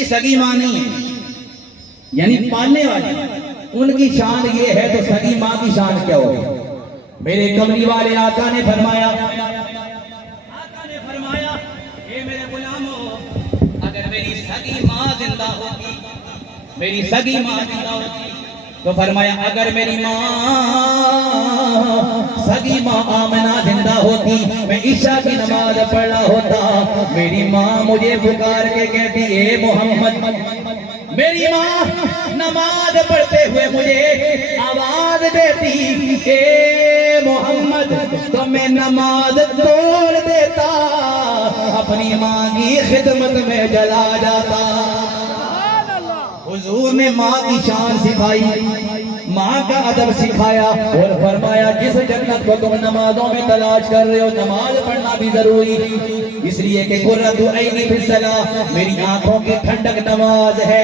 जिनकी सगी माँ नहीं है यानी पालने वाली, उनकी शान ये है तो सगी माँ की शान क्या होगी। मेरे कमली वाले आका ने फरमाया, हे मेरे गुलामों, अगर मेरी सगी माँ जिंदा होती, मेरी सगी माँ जिंदा होती, तो फरमाया अगर मेरी माँ सगी माँ आमना जिंदा होती, मैं ईशा की नमाज पढ़ रहा होता, मेरी माँ मुझे पुकार के कहती ए मोहम्मद। मेरी माँ नमाज पढ़ते हुए मुझे आवाज देती ए मोहम्मद, तो मैं नमाज तोड़ देता, अपनी माँ की खिदमत में चला जाता। हुजूर ने माँ की शान सिखाई, माँ का अदब सिखाया और फरमाया जिस जन्नत को तुम नमाजों में तलाश कर रहे हो, नमाज पढ़ना भी जरूरी, इसलिए कि कुर्रतु ऐनी फिस्सलाह, मेरी आंखों की ठंडक नमाज है।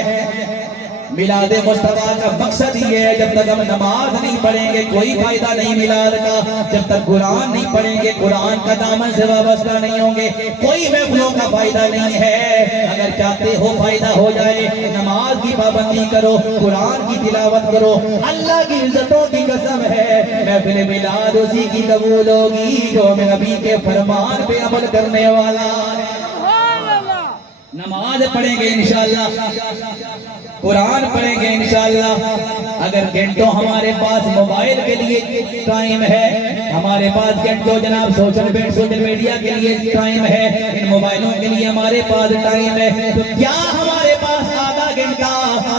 मिलादे मुस्तफा का मकसद ये है, जब तक हम नमाज नहीं पढ़ेंगे कोई फायदा नहीं मिलाद का, जब तक कुरान नहीं पढ़ेंगे, कुरान का दामन से वाबस्ता नहीं होंगे, कोई महफिलों का फायदा नहीं है। अगर चाहते हो फायदा हो जाए, नमाज की पाबंदी करो, कुरान की तिलावत करो, अल्लाह की इज्जतों की कसम है महफिल मिलाद उसी की कबूल होगी जो नबी के फरमान पे अमल करने वाला है। नमाज पढ़ेंगे इंशाअल्लाह, कुरान पढ़ेंगे इंशाअल्लाह। अगर घंटों हमारे पास मोबाइल के लिए टाइम है, हमारे पास घंटों जनाब सोशल मीडिया के लिए टाइम है, इन मोबाइलों के लिए हमारे पास टाइम है, तो क्या हमारे पास आधा घंटा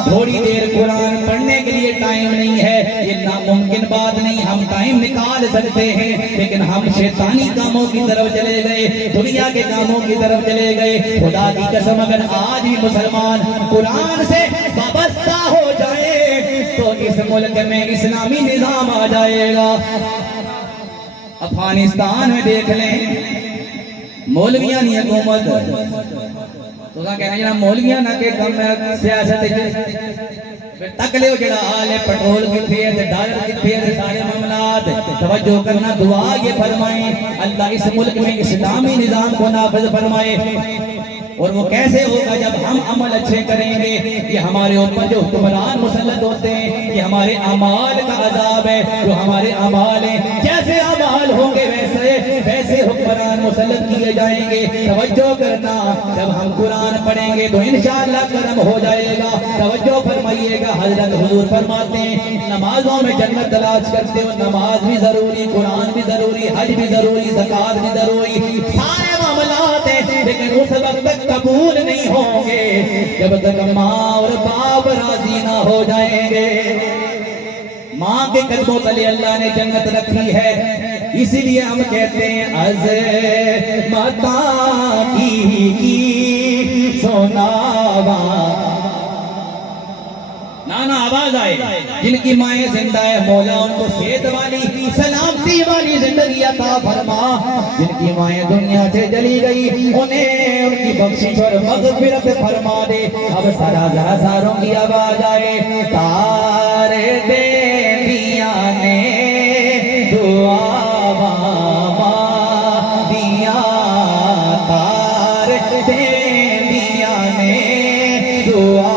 थोड़ी देर कुरान पढ़ने के लिए टाइम नहीं है? ये नामुमकिन बात नहीं, हम टाइम निकाल सकते हैं, लेकिन हम शैतानी कामों की तरफ चले गए, दुनिया के कामों की तरफ चले गए। खुदा की कसम अगर आज भी मुसलमान कुरान से वाबस्ता हो जाए तो इस मुल्क में इस्लामी निजाम आ जाएगा। अफगानिस्तान में देख लें, मौलवियां नहीं हुकूमत, तो कहना मौलवियां ना के कम सियासत तक ले जड़ा हाल है, पेट्रोल कितने है, डॉलर कितने है, सारे मामलात तवज्जो करना, दुआ ये फरमाए अल्लाह इस मुल्क में इस्लामी निजाम को नाफिज फरमाए। और वो कैसे होगा जब हम अमल अच्छे करेंगे। ये हमारे ऊपर जो हुक्मरान मुसल्लत होते हैं, ये हमारे अमाल का अजाब है, जो हमारे अमाल हैं, जैसे अमाल होंगे वैसे हुक्मरान मुसल्लत किए जाएंगे। तवज्जो करना, जब हम कुरान पढ़ेंगे तो इंशाअल्लाह करम हो जाएगा। तवज्जो फरमाइएगा, हजरत हुजूर फरमाते हैं नमाजों में जन्नत तलाश करते हो, नमाज भी जरूरी, कुरान भी जरूरी, हज भी जरूरी, ज़कात भी जरूरी, सारे मामलात हैं, लेकिन उस वक्त तक कबूल नहीं होंगे जब तक माँ और बाप राजी ना हो जाएंगे। माँ के कदमों तले अल्लाह ने जन्नत रखी है, इसीलिए हम कहते हैं अज़ माता की सोनावा। नाना आवाज आए, जिनकी माएँ जिंदा है मौला उनको सेहत वाली सलामती वाली जिंदगी अता फरमा, जिनकी माएँ दुनिया से चली गई उन्हें उनकी बख्शिश और मग़फ़िरत फरमा दे। अब सारा सारों की आवाज आए, तारे दे दिया ने दुआ दिया, तारे दे दिया ने दुआ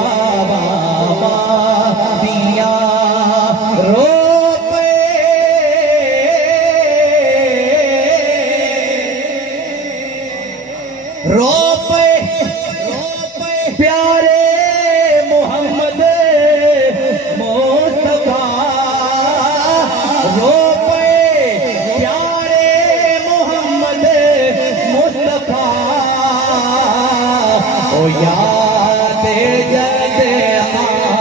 प्यारे मोहम्मद मुस्तफा, रो पे प्यारे मोहम्मद मुस्तफा, ओ याद जद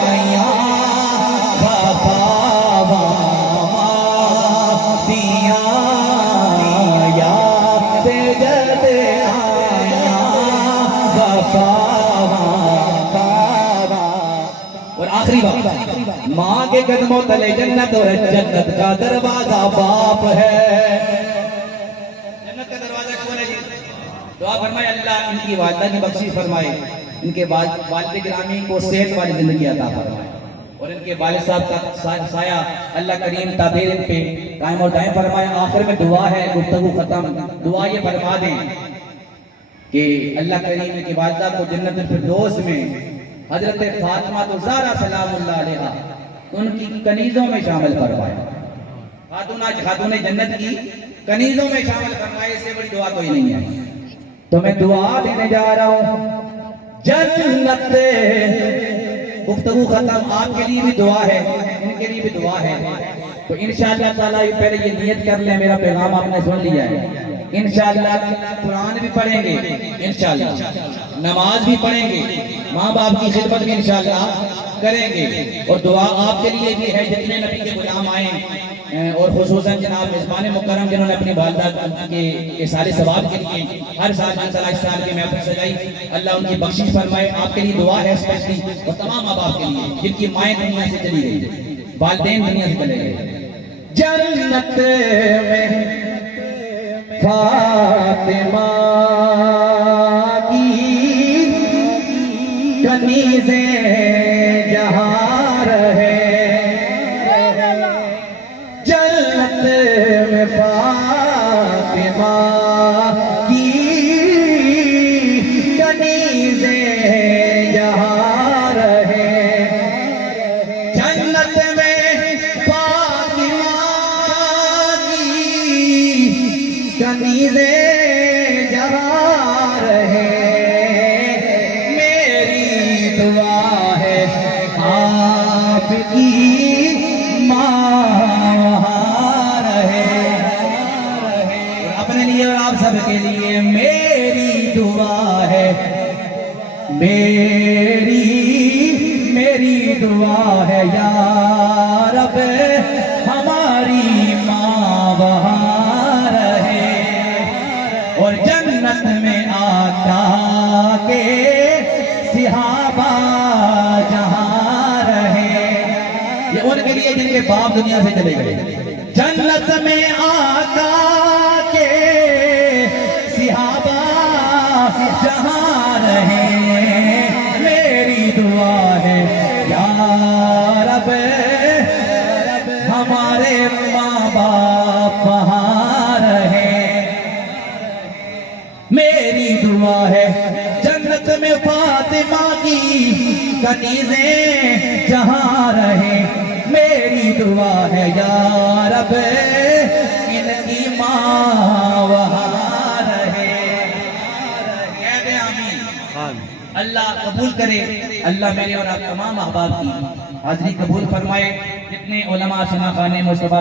आया बाबा दिया, याद जद आया बाबा। और आखिरी बात, माँ के कदमों तले जन्नत और जन्नत का दरवाजा बाप है। जन्नत का दरवाजा कौन है जी? दुआ फरमाए अल्लाह इनकी वालिदा की बख्शिश फरमाए, इनके वालिद गिरामी को सेहत वाली जिंदगी अता फरमाए, और इनके वालिद साहब का साया अल्लाह करीम ताबीर इन पे कायम और दायम फरमाए। आखिर में दुआ है, गुफ्तगू खत्म, दुआ ये फरमा दें कि अल्लाह करीम की वालिदा को जन्नत फिरदौस में हजरत फातिमा तो ज़हरा सलामुल्लाह अलैहा उनकी कनीज़ों में शामिल करवाया। खातून जन्नत की कनीज़ों में शामिल करवाए, इससे बड़ी दुआ कोई नहीं है। तो मैं दुआ देने जा रहा हूँ जन्नत। गुफ्तगू खत्म, आपके लिए भी दुआ है, इनके लिए भी दुआ है। तो इंशाअल्लाह ताला पहले ये नियत कर लें, मेरा पैगाम आपने सुन लिया है। इंशाअल्लाह कुरान भी पढ़ेंगे, इंशाअल्लाह नमाज भी पढ़ेंगे, माँ बाप की खिदमत भी इंशाअल्लाह करेंगे। और दुआ आपके लिए भी है, जितने नबी के गुलाम आए और खुसूसन जनाब मेज़बान मुकर्रम जिन्होंने अपनी वालिदा के सारे सवाब के लिए हर साल इस साल की महफिल सजाई, अल्लाह उनकी बख्शिश फरमाए। आपके लिए दुआ है स्पेशली, और तमाम माँ बाप के लिए जिनकी माएँ दुनिया से चली गई, वालिदैन दुनिया से चले गए। जन्नत में फातिमा की कनीज़ें जहाँ रहे, जन्नत में फातिमा की कनीज़ें जहाँ रहे, जन्नत में फातिमा की कनीज़ें जहाँ रहे। मेरी दुआ है आपकी अपने लिए और आप सबके लिए मेरी दुआ है, मेरी दुआ है या रब हमारी माँ वहाँ रहे, और जन्नत में आका के सिहाबा जहाँ रहे। ये उनके लिए जिनके बाप दुनिया से चले गए। जन्नत में आका के सिहाबा जहाँ रहे, मेरी दुआ है या रब हमारे माँ बाप वहाँ रहे। मेरी दुआ है जन्नत में फातिमा की कनीज़ें जहाँ रहे, मेरी दुआ है या रब इनकी माँ वहाँ रहे। कहते आमीन। अल्लाह कबूल करे, अल्लाह मेरे और आप तमाम अहबाब की हाज़िरी कबूल फरमाए। जितने उलमा शनाखाने मुस्तफा